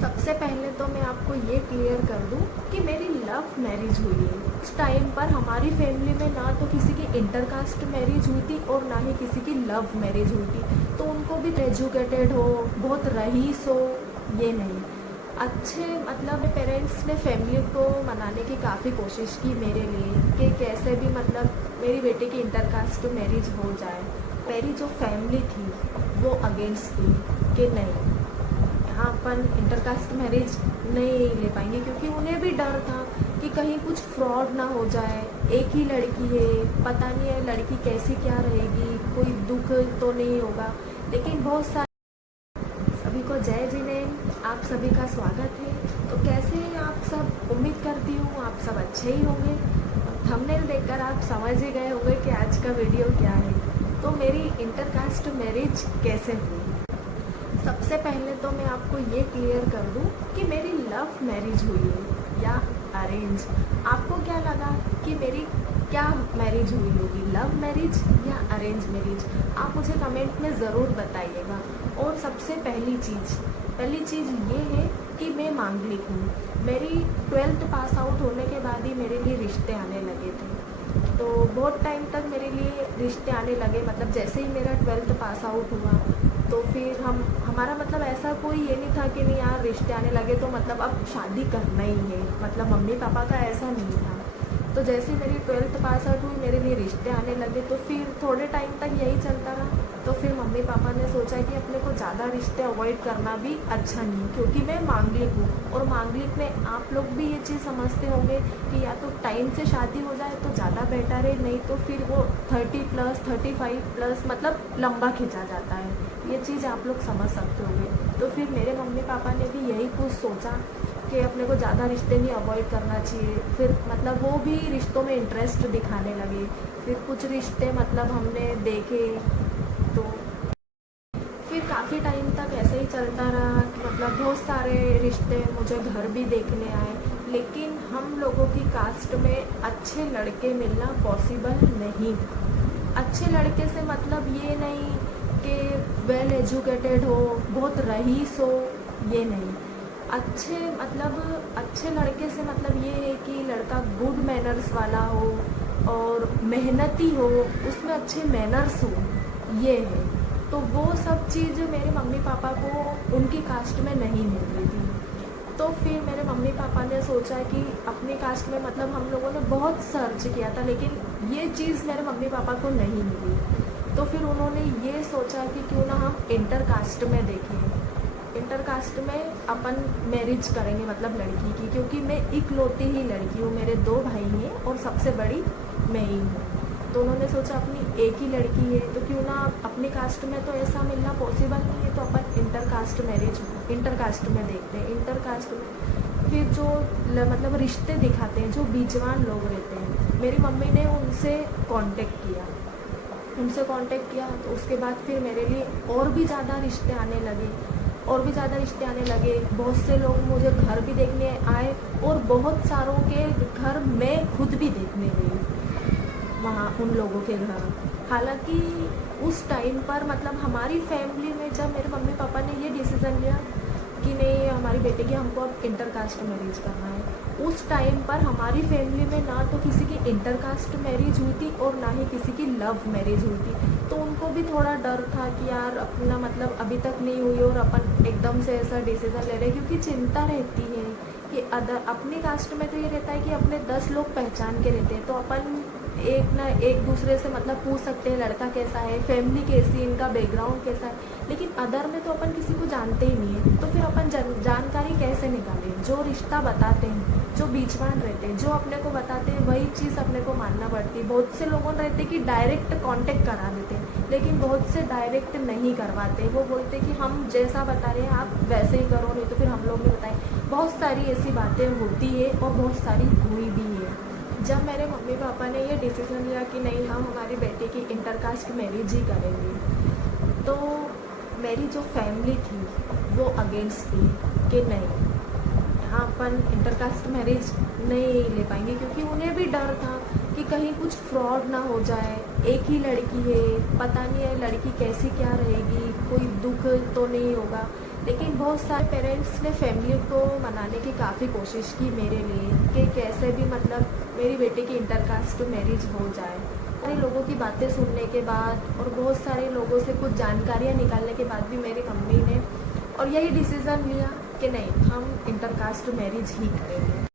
सबसे पहले तो मैं आपको ये क्लियर कर दूं कि मेरी लव मैरिज हुई है। उस टाइम पर हमारी फैमिली में ना तो किसी की इंटरकास्ट मैरिज हुई थी और ना ही किसी की लव मैरिज हुई थी। तो उनको भी एजुकेटेड हो, बहुत रईस हो, ये नहीं। अच्छे मतलब पेरेंट्स ने फैमिली को मनाने की काफ़ी कोशिश की मेरे लिए कि कैसे भी मतलब मेरी बेटी की इंटरकास्ट मैरिज हो जाए। मेरी जो फैमिली थी वो अगेंस्ट थी कि नहीं, यहाँ अपन इंटरकास्ट मैरिज नहीं ले पाएंगे, क्योंकि उन्हें भी डर था कि कहीं कुछ फ्रॉड ना हो जाए। एक ही लड़की है, पता नहीं है लड़की कैसी क्या रहेगी, कोई दुख तो नहीं होगा। लेकिन बहुत सारे सभी को जय जिनेन, आप सभी का स्वागत है। तो कैसे हैं आप सब? उम्मीद करती हूँ आप सब अच्छे ही होंगे। थंबनेल देखकर आप समझ ही गए होंगे कि आज का वीडियो क्या है। तो मेरी इंटरकास्ट मैरिज कैसे हुई? सबसे पहले तो मैं आपको ये क्लियर कर दूं कि मेरी लव मैरिज हुई है या अरेंज। आपको क्या लगा कि मेरी क्या मैरिज हुई होगी, लव मैरिज या अरेंज मैरिज? आप मुझे कमेंट में ज़रूर बताइएगा। और सबसे पहली चीज़ ये है कि मैं मांगलिक हूँ। मेरी 12th पास आउट होने के बाद ही मेरे लिए रिश्ते आने लगे थे। तो बहुत टाइम तक मेरे लिए रिश्ते आने लगे, मतलब जैसे ही मेरा 12th पास आउट हुआ तो फिर हमारा मतलब ऐसा कोई ये नहीं था कि नहीं यार रिश्ते आने लगे तो मतलब अब शादी करना ही है, मतलब मम्मी पापा का ऐसा नहीं था। तो जैसे मेरी 12th पास आउट हुई मेरे लिए रिश्ते आने लगे, तो फिर थोड़े टाइम तक यही चलता रहा। तो फिर मम्मी पापा ने सोचा कि अपने को ज़्यादा रिश्ते अवॉइड करना भी अच्छा नहीं, क्योंकि मैं मांगलिक हूँ। और मांगलिक में आप लोग भी ये चीज़ समझते होंगे कि या तो टाइम से शादी हो जाए तो ज़्यादा बेटर है, नहीं तो फिर वो 30+ 35+ मतलब लंबा खिंचा जाता है। ये चीज़ आप लोग समझ सकते होंगे। तो फिर मेरे मम्मी पापा ने भी यही कुछ सोचा कि अपने को ज़्यादा रिश्ते नहीं अवॉइड करना चाहिए। फिर मतलब वो भी रिश्तों में इंटरेस्ट दिखाने लगे। फिर कुछ रिश्ते मतलब हमने देखे, तो फिर काफ़ी टाइम तक ऐसे ही चलता रहा कि मतलब बहुत सारे रिश्ते मुझे घर भी देखने आए। लेकिन हम लोगों की कास्ट में अच्छे लड़के मिलना पॉसिबल नहीं था। अच्छे लड़के से मतलब ये नहीं कि वेल एजुकेटेड हो, बहुत रईस हो, ये नहीं। अच्छे लड़के से मतलब ये है कि लड़का गुड मैनर्स वाला हो और मेहनती हो, उसमें अच्छे मैनर्स हो, ये है। तो वो सब चीज़ मेरे मम्मी पापा को उनकी कास्ट में नहीं मिल रही थी। तो फिर मेरे मम्मी पापा ने सोचा कि अपनी कास्ट में मतलब हम लोगों ने बहुत सर्च किया था, लेकिन ये चीज़ मेरे मम्मी पापा को नहीं मिली। तो फिर उन्होंने ये सोचा कि क्यों ना हम इंटरकास्ट में देखें। इंटरकास्ट में अपन मैरिज करेंगे मतलब लड़की की, क्योंकि मैं इकलौती ही लड़की हूँ। मेरे 2 भाई हैं और सबसे बड़ी मैं ही हूँ। तो उन्होंने सोचा अपनी एक ही लड़की है तो क्यों ना अपनी कास्ट में तो ऐसा मिलना पॉसिबल नहीं है, तो अपन इंटरकास्ट में देखते हैं। इंटरकास्ट में फिर जो मतलब रिश्ते दिखाते हैं, जो बीजवान लोग रहते हैं, मेरी मम्मी ने उनसे कांटेक्ट किया। तो उसके बाद फिर मेरे लिए और भी ज़्यादा रिश्ते आने लगे। बहुत से लोग मुझे घर भी देखने आए और बहुत सारों के घर मैं खुद भी देखने गई वहाँ उन लोगों के घर। हालांकि उस टाइम पर मतलब हमारी फैमिली में जब मेरे मम्मी पापा ने ये डिसीज़न लिया कि नहीं हमारी बेटे की हमको अब इंटरकास्ट मैरिज करना है, उस टाइम पर हमारी फैमिली में ना तो किसी की इंटरकास्ट मैरिज हुई थी और ना ही किसी की लव मैरिज हुई थी। तो उनको भी थोड़ा डर था कि यार अपना मतलब अभी तक नहीं हुई और अपन एकदम से ऐसा डिसीज़न ले रहे, क्योंकि चिंता रहती है कि अपनी कास्ट में तो ये रहता है कि अपने 10 लोग पहचान के रहते हैं, तो अपन एक दूसरे से मतलब पूछ सकते हैं लड़का कैसा है, फैमिली कैसी, इनका बैकग्राउंड कैसा है। लेकिन अदर में तो अपन किसी को जानते ही नहीं है, तो फिर अपन जानकारी कैसे निकालें? जो रिश्ता बताते हैं, जो बीचवान रहते हैं, जो अपने को बताते हैं, वही चीज़ अपने को मानना पड़ती है। बहुत से लोगों रहते कि डायरेक्ट कांटेक्ट करा देते हैं, लेकिन बहुत से डायरेक्ट नहीं करवाते। वो बोलते कि हम जैसा बता रहे हैं आप वैसे ही करो, नहीं तो फिर हम लोग नहीं बताएं। बहुत सारी ऐसी बातें होती है और बहुत सारी हुई भी है। जब मेरे मम्मी पापा ने ये डिसीज़न लिया कि नहीं हम हमारी बेटी की इंटरकास्ट मैरिज ही करेंगे, तो मेरी जो फैमिली थी वो अगेंस्ट थी कि नहीं, यहाँ अपन इंटरकास्ट मैरिज नहीं ले पाएंगे, क्योंकि उन्हें भी डर था कि कहीं कुछ फ्रॉड ना हो जाए। एक ही लड़की है, पता नहीं है लड़की कैसी क्या रहेगी, कोई दुख तो नहीं होगा। लेकिन बहुत सारे पेरेंट्स ने फैमिली को मनाने की काफ़ी कोशिश की मेरे लिए कि कैसे भी मतलब मेरी बेटी की इंटरकास्ट मैरिज हो जाए। सारे लोगों की बातें सुनने के बाद और बहुत सारे लोगों से कुछ जानकारियाँ निकालने के बाद भी मेरी मम्मी ने और यही डिसीज़न लिया कि नहीं, हम इंटरकास्ट मैरिज ही करेंगे।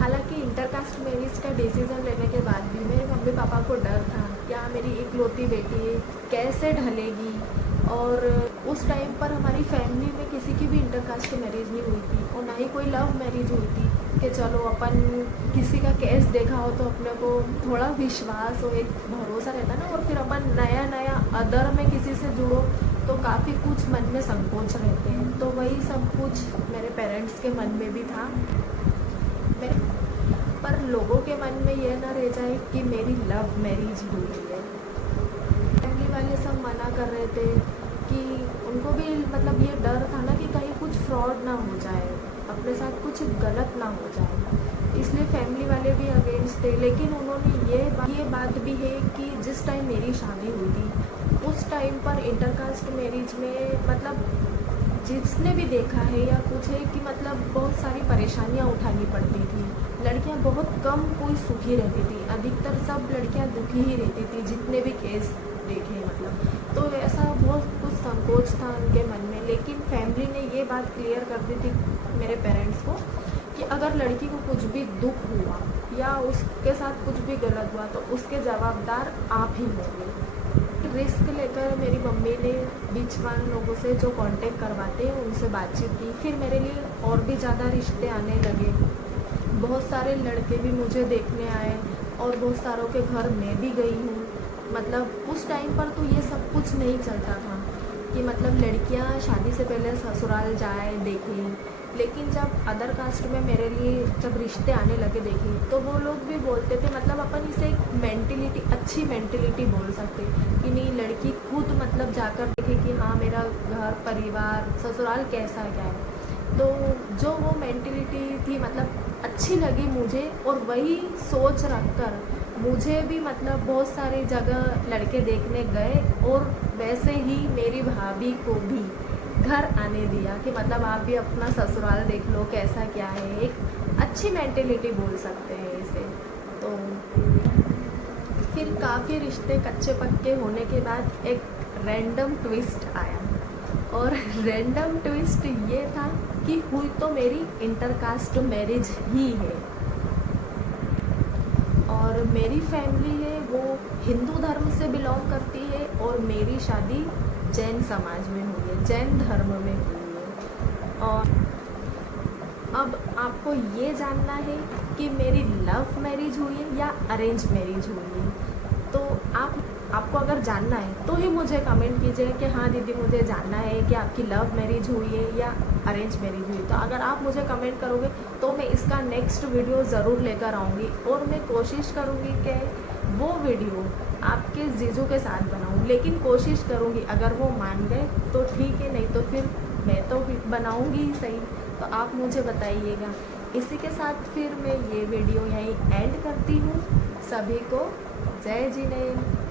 हालांकि इंटरकास्ट मैरिज का डिसीज़न लेने के बाद भी मेरे मम्मी पापा को डर था, क्या मेरी इकलौती बेटी कैसे ढलेगी। और उस टाइम पर हमारी फैमिली में किसी की भी इंटरकास्ट मैरिज नहीं हुई थी और ना ही कोई लव मैरिज हुई थी कि चलो अपन किसी का केस देखा हो तो अपने को थोड़ा विश्वास हो, एक भरोसा रहता ना, और फिर अपन नया नया अदर में किसी से जुड़ो तो काफ़ी कुछ मन में संकोच रहते हैं। तो वही सब कुछ मेरे पेरेंट्स के मन में भी था। पर लोगों के मन में यह ना रह जाए कि मेरी लव मैरिज हुई है। फैमिली वाले सब मना कर रहे थे कि उनको भी मतलब ये डर था ना कि कहीं कुछ फ्रॉड ना हो जाए, अपने साथ कुछ गलत ना हो जाए, इसलिए फैमिली वाले भी अगेंस्ट थे। लेकिन उन्होंने ये बात भी है कि जिस टाइम मेरी शादी हुई थी उस टाइम पर इंटरकास्ट मैरिज में मतलब जिसने भी देखा है या कुछ है कि मतलब बहुत सारी परेशानियां उठानी पड़ती थी। लड़कियां बहुत कम कोई सुखी रहती थी, अधिकतर सब लड़कियां दुखी ही रहती थी जितने भी केस देखे मतलब। तो ऐसा बहुत कुछ संकोच था उनके मन में। लेकिन फैमिली ने ये बात क्लियर कर दी थी मेरे पेरेंट्स को कि अगर लड़की को कुछ भी दुख हुआ या उसके साथ कुछ भी गलत हुआ तो उसके जवाबदार आप ही होंगे। रिस्क लेकर मेरी मम्मी ने बीचवान लोगों से जो कांटेक्ट करवाते हैं उनसे बातचीत की। फिर मेरे लिए और भी ज़्यादा रिश्ते आने लगे, बहुत सारे लड़के भी मुझे देखने आए और बहुत सारों के घर मैं भी गई हूँ। मतलब उस टाइम पर तो ये सब कुछ नहीं चलता था कि मतलब लड़कियाँ शादी से पहले ससुराल जाए देखें। लेकिन जब अदर कास्ट में मेरे लिए जब रिश्ते आने लगे देखे तो वो लोग भी बोलते थे, मतलब अपन इसे एक मेंटिलिटी, अच्छी मेंटिलिटी बोल सकते कि नहीं, लड़की खुद मतलब जाकर देखे कि हाँ मेरा घर परिवार ससुराल कैसा क्या है। तो जो वो मेंटिलिटी थी मतलब अच्छी लगी मुझे और वही सोच रखकर मुझे भी मतलब बहुत सारी जगह लड़के देखने गए और वैसे ही मेरी भाभी को भी घर आने दिया कि मतलब आप भी अपना ससुराल देख लो कैसा क्या है। एक अच्छी मेंटेलिटी बोल सकते हैं इसे। तो फिर काफ़ी रिश्ते कच्चे पक्के होने के बाद एक रैंडम ट्विस्ट आया और रैंडम ट्विस्ट ये था कि हुई तो मेरी इंटरकास्ट मैरिज ही है और मेरी फैमिली है वो हिंदू धर्म से बिलोंग करती है और मेरी शादी जैन समाज में हुई है, जैन धर्म में हुई है। और अब आपको ये जानना है कि मेरी लव मैरिज हुई है या अरेंज मैरिज हुई है। तो आपको अगर जानना है तो ही मुझे कमेंट कीजिए कि हाँ दीदी मुझे जानना है कि आपकी लव मैरिज हुई है या अरेंज मैरिज हुई। तो अगर आप मुझे कमेंट करोगे तो मैं इसका नेक्स्ट वीडियो ज़रूर लेकर आऊँगी और मैं कोशिश करूँगी कि वो वीडियो आपके जीजू के साथ बनाऊँ। लेकिन कोशिश करूँगी, अगर वो मान गए तो ठीक है, नहीं तो फिर मैं तो बनाऊँगी ही सही। तो आप मुझे बताइएगा। इसी के साथ फिर मैं ये वीडियो यहीं एंड करती हूँ। सभी को जय जिनेंद्र।